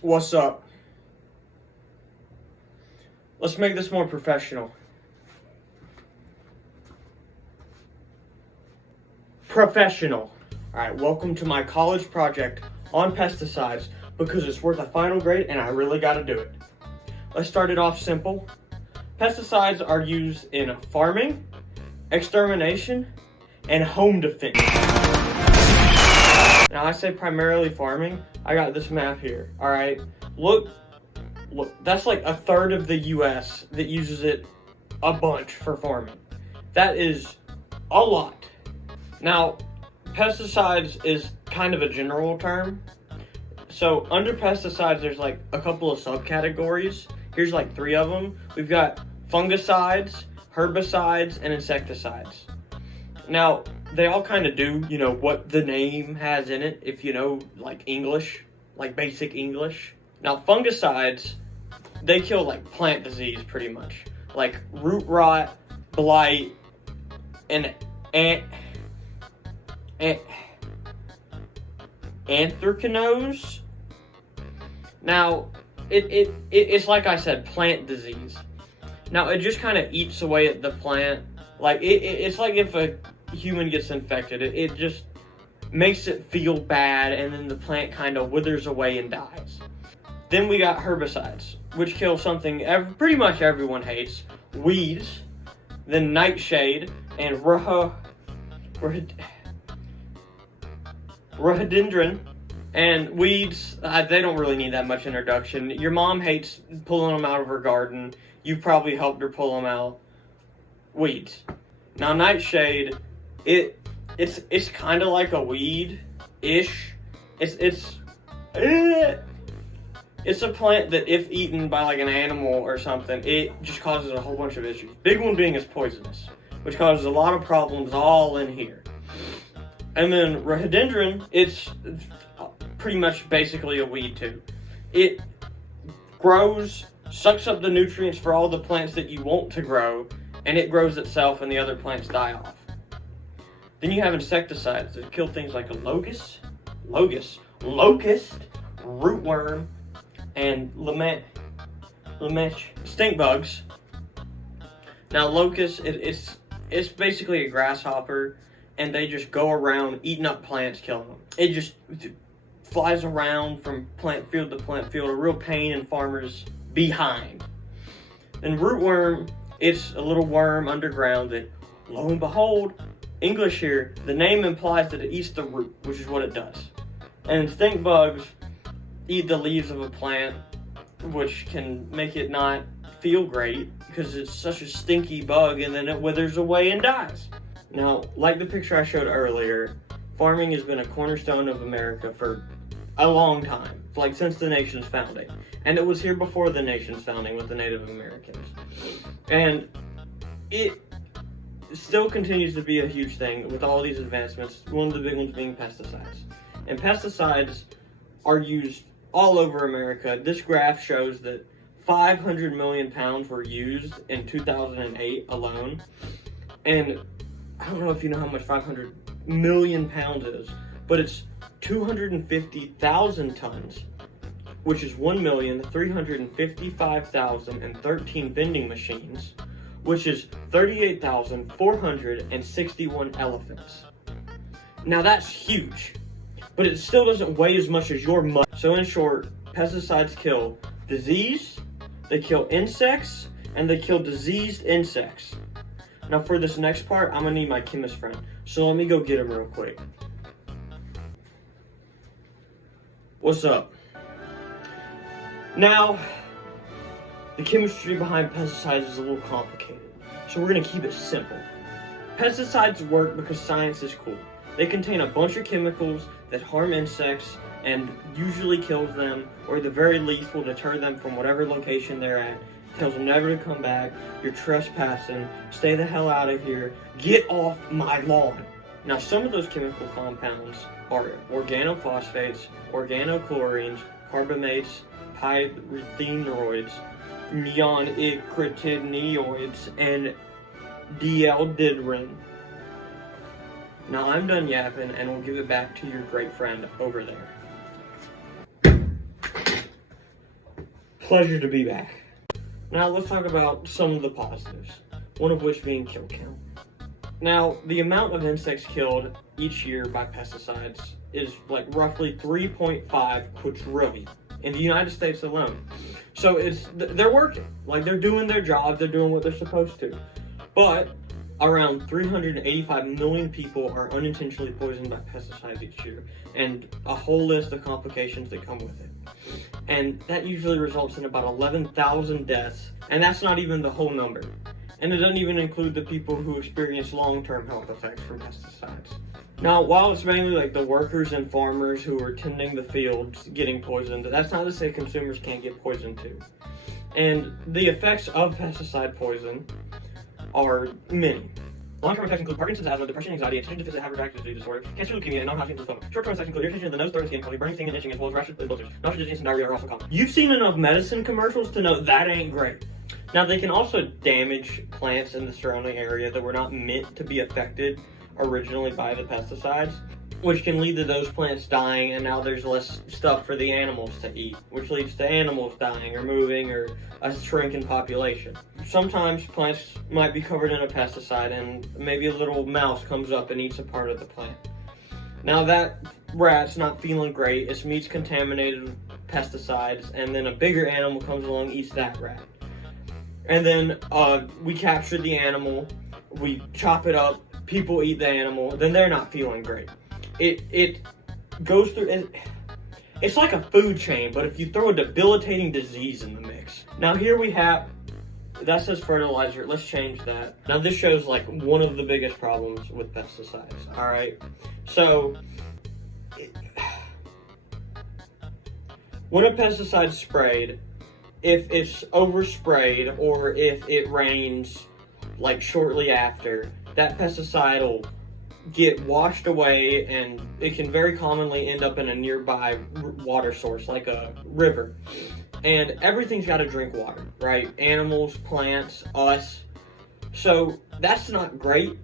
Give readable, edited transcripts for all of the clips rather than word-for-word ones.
What's up? Let's make this more professional. Professional. Alright, welcome to my college project on pesticides because it's worth a final grade and I really gotta do it. Let's start it off simple. Pesticides are used in farming, extermination, and home defense. Now I say primarily farming. I got this map here. Alright, look, that's like a third of the US that uses it a bunch for farming. That is a lot. Now, pesticides is kind of a general term. So under pesticides, there's like a couple of subcategories. Here's like 3 of them. We've got fungicides, herbicides, and insecticides. Now, they all kind of do, what the name has in it, if you know, like English, like basic English. Now, fungicides, they kill like plant disease pretty much. Like root rot, blight, and anthracnose. Now, it's like I said, plant disease. Now, it just kind of eats away at the plant. Like, it's like if a human gets infected, it just makes it feel bad, and then the plant kind of withers away and dies. Then we got herbicides, which kill something pretty much everyone hates. Weeds, then nightshade, and rhododendron. And weeds, they don't really need that much introduction. Your mom hates pulling them out of her garden. You've probably helped her pull them out. Weeds. Now, nightshade, it's kind of like a weed-ish. It's a plant that if eaten by like an animal or something, it just causes a whole bunch of issues. Big one being it's poisonous, which causes a lot of problems all in here. And then rhododendron, it's pretty much basically a weed too. It grows, sucks up the nutrients for all the plants that you want to grow, and it grows itself and the other plants die off. Then you have insecticides that kill things like a locust, rootworm, and stink bugs. Now locust, it's basically a grasshopper, and they just go around eating up plants, killing them. It just flies around from plant field to plant field, a real pain in farmers' behind. And rootworm, it's a little worm underground that, lo and behold, English here, the name implies that it eats the root, which is what it does. And stink bugs eat the leaves of a plant, which can make it not feel great because it's such a stinky bug, and then it withers away and dies. Now, like the picture I showed earlier, farming has been a cornerstone of America for a long time, like since the nation's founding. And it was here before the nation's founding with the Native Americans. And it still continues to be a huge thing with all these advancements, one of the big ones being pesticides. And pesticides are used all over America. This graph shows that 500 million pounds were used in 2008 alone. And I don't know if you know how much 500 million pounds is, but it's 250,000 tons, which is 1,355,013 vending machines, which is 38,461 elephants. Now that's huge, but it still doesn't weigh as much as your money. So in short, pesticides kill disease, they kill insects, and they kill diseased insects. Now for this next part, I'm gonna need my chemist friend, so let me go get him real quick. What's up? Now, the chemistry behind pesticides is a little complicated, so we're gonna keep it simple. Pesticides work because science is cool. They contain a bunch of chemicals that harm insects and usually kills them, or at the very least will deter them from whatever location they're at. Tells them never to come back, you're trespassing, stay the hell out of here, get off my lawn. Now some of those chemical compounds are organophosphates, organochlorines, carbamates, pyrethroids, neonicotinoids, and dieldrin. Now I'm done yapping and we'll give it back to your great friend over there. Pleasure to be back. Now let's talk about some of the positives, one of which being kill count. Now, the amount of insects killed each year by pesticides is like roughly 3.5 quadrillion in the United States alone. So they're working, like they're doing their job, they're doing what they're supposed to. But around 385 million people are unintentionally poisoned by pesticides each year, and a whole list of complications that come with it. And that usually results in about 11,000 deaths, and that's not even the whole number. And it doesn't even include the people who experience long-term health effects from pesticides. Now, while it's mainly like the workers and farmers who are tending the fields getting poisoned, that's not to say consumers can't get poisoned too. And the effects of pesticide poison are many. Long-term effects include Parkinson's, asthma, depression, anxiety, attention deficit hyperactivity disorder, cancer, leukemia, and non-Hodgkin's lymphoma. Short-term effects include irritation of the nose, throat, and skin, causing burning, stinging, and itching, as well as rashes and blisters. Nausea, dizziness, and diarrhea are also common. You've seen enough medicine commercials to know that ain't great. Now, they can also damage plants in the surrounding area that were not meant to be affected originally by the pesticides, which can lead to those plants dying, and now there's less stuff for the animals to eat, which leads to animals dying or moving or a shrinking population. Sometimes plants might be covered in a pesticide and maybe a little mouse comes up and eats a part of the plant. Now that rat's not feeling great, its meat's contaminated with pesticides, and then a bigger animal comes along and eats that rat. And then we capture the animal, we chop it up, people eat the animal, then they're not feeling great. It goes through, it's like a food chain, but if you throw a debilitating disease in the mix. Now here we have, that says fertilizer, let's change that. Now this shows like one of the biggest problems with pesticides, alright? So, when a pesticide's sprayed, if it's oversprayed or if it rains like shortly after, that pesticide will get washed away, and it can very commonly end up in a nearby water source like a river. And everything's got to drink water, right? Animals, plants, us. So that's not great.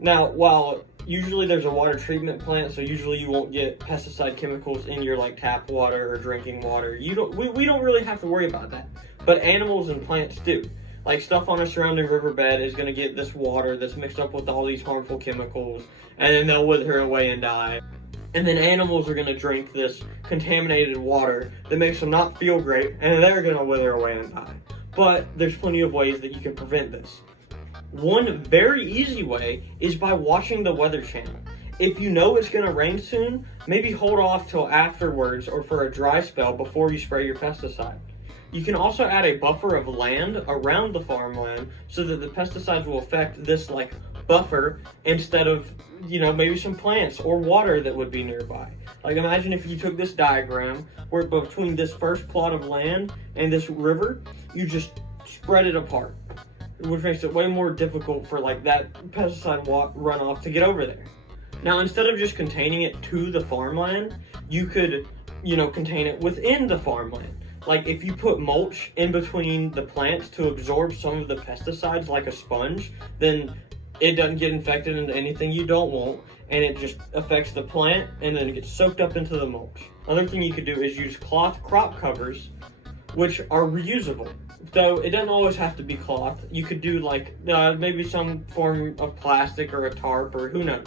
Now, while usually there's a water treatment plant, so usually you won't get pesticide chemicals in your like tap water or drinking water. We don't really have to worry about that. But animals and plants do. Like stuff on a surrounding riverbed is going to get this water that's mixed up with all these harmful chemicals, and then they'll wither away and die. And then animals are going to drink this contaminated water that makes them not feel great, and they're going to wither away and die. But there's plenty of ways that you can prevent this. One very easy way is by watching the Weather Channel. If you know it's going to rain soon, maybe hold off till afterwards or for a dry spell before you spray your pesticide. You can also add a buffer of land around the farmland so that the pesticides will affect this like buffer instead of, maybe some plants or water that would be nearby. Like imagine if you took this diagram where between this first plot of land and this river, you just spread it apart, which makes it way more difficult for like that pesticide runoff to get over there. Now, instead of just containing it to the farmland, you could, contain it within the farmland. Like if you put mulch in between the plants to absorb some of the pesticides like a sponge, then it doesn't get infected into anything you don't want, and it just affects the plant, and then it gets soaked up into the mulch. Another thing you could do is use cloth crop covers, which are reusable. Though it doesn't always have to be cloth. You could do like maybe some form of plastic or a tarp or who knows.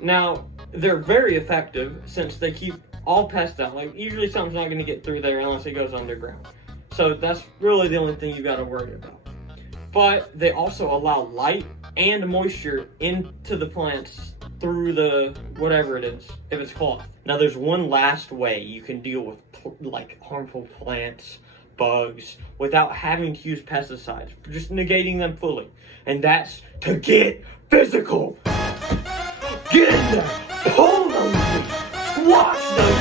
Now, they're very effective since they keep all pests out. Like usually something's not going to get through there unless it goes underground. So that's really the only thing you got to worry about. But they also allow light and moisture into the plants through the whatever it is, if it's cloth. Now there's one last way you can deal with like harmful plants, bugs, without having to use pesticides, just negating them fully. And that's to get physical. Get in there, pull those things, squash those